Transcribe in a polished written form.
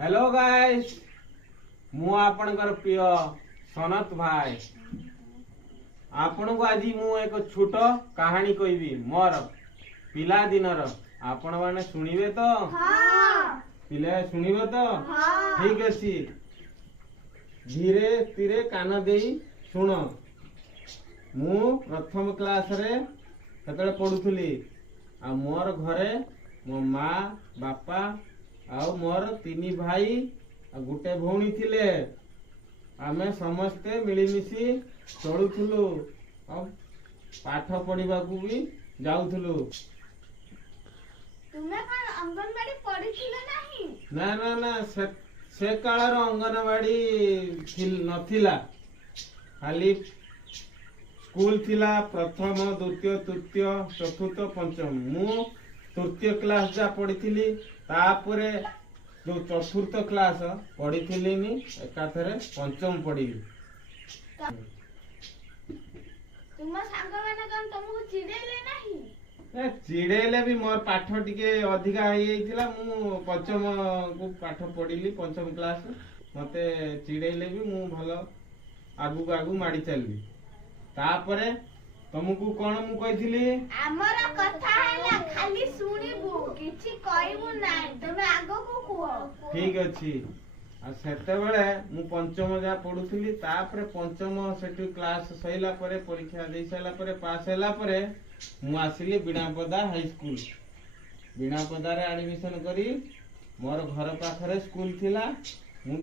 Hello guys मु आपनकर प्रिय सनत भाई आपण को आज मु एक छोट कहानी कहबी मोर पिला दिनर आपण माने सुनिबे तो पिले सुनिबे तो ठीक अछि धीरे धीरे कान देई सुन मु प्रथम क्लास रे सेतले पढुथली आ मोर घरे मो माँ बापा आउ मोर तीन भाई गोटे भौणी थिले आमे समस्ते मिलीमिशी चलुथुलु पाठ पढ़ा भी जाउथुलु। तुमे कौन अंगनवाड़ी पढ़िथिलो नाही? ना ना ना से कालर अंगनवाड़ी नथिला खाली स्कूल थिला प्रथम द्वितीय तृतीय चतुर्थ पंचम मु तृतीय क्लास जा पढ़ी तापरे जो चतुर्थ क्लास पढ़ी नी एकाथरे पंचम पढ़ी। तुम सांग माने कौन तुमको चिड़ेले नाही? चिड़ेले भी मोर पाठ टिके अधिका हो जाइथिला मु पंचम को पाठ पढ़िली पंचम क्लास मते चिड़ेले भी मु भलो आगु आगु माड़ी चलली तापरे तुमको कौन मु कहिथिली हमर कथा हैला खाली सुनिबु किछि कहबु नाही तुमे आगो को कुहो। ठीक अछि आ सेते बेले मु पंचम जा पढुथली तापरे पंचम सेठी क्लास सइला परे परीक्षा दे सइला परे पास हैला परे मु आसिली बिनापदा हाई स्कूल बिनापदा रे एडमिशन करी मोर घर पाखरे स्कूल थिला